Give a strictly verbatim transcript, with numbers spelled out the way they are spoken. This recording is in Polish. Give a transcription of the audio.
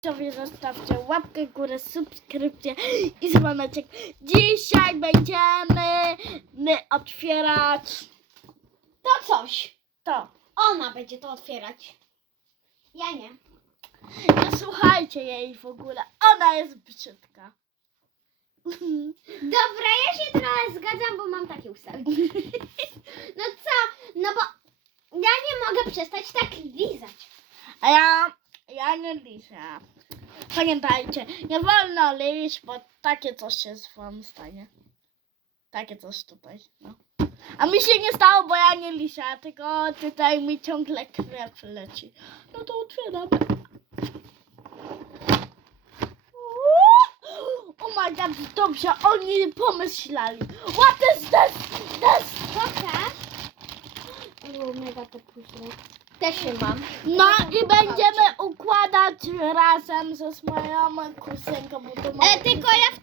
Sobie zostawcie łapkę w górę, subskrypcję i dzwoneczek. Dzisiaj będziemy my otwierać To coś. to. Ona będzie to otwierać. Ja nie. Nie słuchajcie jej w ogóle. Ona jest brzydka. Dobra, ja się trochę zgadzam, bo mam takie ustawienie. No co? No bo ja nie mogę przestać tak lizać. A ja, ja nie liczę. Pamiętajcie, nie wolno liczyć, bo takie coś się z wam stanie. Takie coś tutaj, no. A mi się nie stało, bo ja nie liczę, tylko tutaj mi ciągle krew leci. No to otwieram. Oh my god, dobrze, oni pomyśleli. What is this? This? Pokaż. O, mega to późno. Też się mam. No i będziemy układać razem ze swoją kuzynką. bo to ma- E, tylko ja w